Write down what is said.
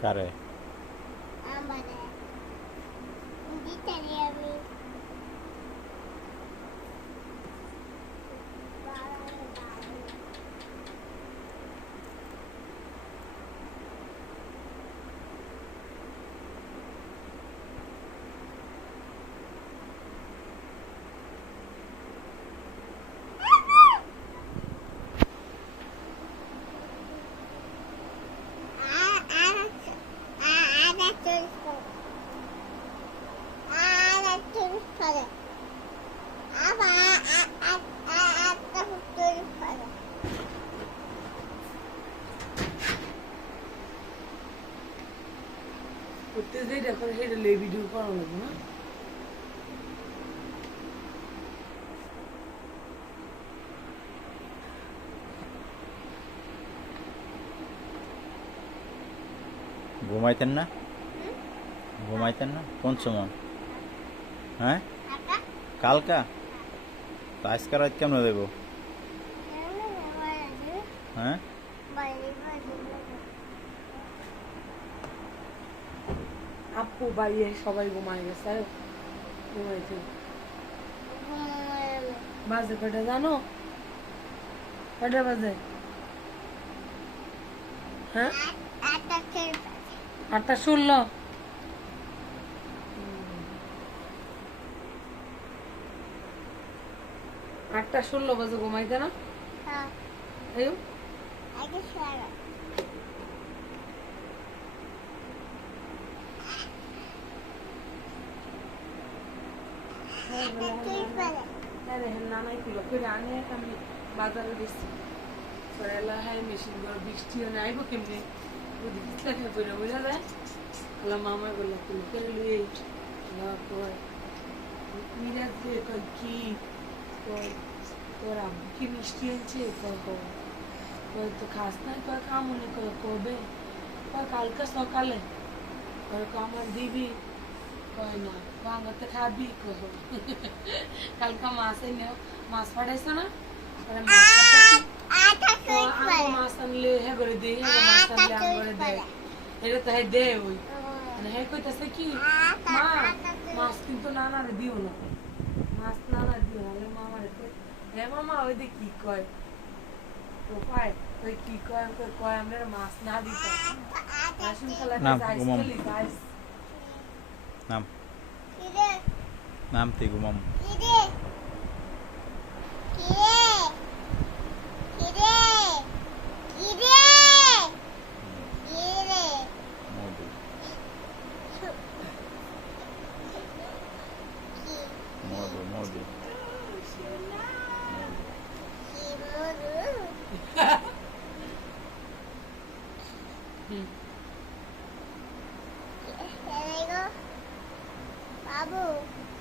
কারে? আমারে দিতারি আমি করতে যেটা করে সেটা লে ভিডিও করা লাগবে না। ঘুমাইতেন না? ঘুমাইতেন না কোন সময়? হ্যাঁ, কালকা তো আজকে রাত কেমন দেবো? হ্যাঁ, আপু বাইরে সবাই ঘুমায় গেছে আর ঘুমাইতে বাজে কটা জানো? কটা বাজে? হ্যাঁ, 8:16। 8:16 বাজে ঘুমাইতে না? আয়ো নানাই কিলো করে আনে আমি বাজারে গেছি সরেলা হ্যাঁ মেশিন করে বৃষ্টি হয়ে আইব কেমনি ওদিকে খেয়ে পড়ে বোঝা যায় বললাম মামা বললো কিলো করে লুয়ে কয় মিরাজ রে কয় কি কয় তোর আব্বু কি মিষ্টি আনছে কয় কয় তো খাস না কয় কামনে কয় কবে কয় কালকে সকালে কয় আমার দিবি কয় না ভাঙাতে খাবি কয় কালকে মাছ এনে মাছ পাঠাইছো না মাছ আনলে হ্যাঁ করে দে মাছ আনলে আম করে দেয় এটা তো হ্যাঁ দে ওই মানে হ্যাঁ কইতাছে কি মা মাছ কিন্তু নানারে দিও না মাছ নানা দিও না মামারে হ্যাঁ মামা ওই যে কি কয় তো পায় ওই কি কয় কয় আমরা মাছ না দিতাম আসুন খেলা যাইস নাম নাম তে ঘুমাম। মধু মধু বাবু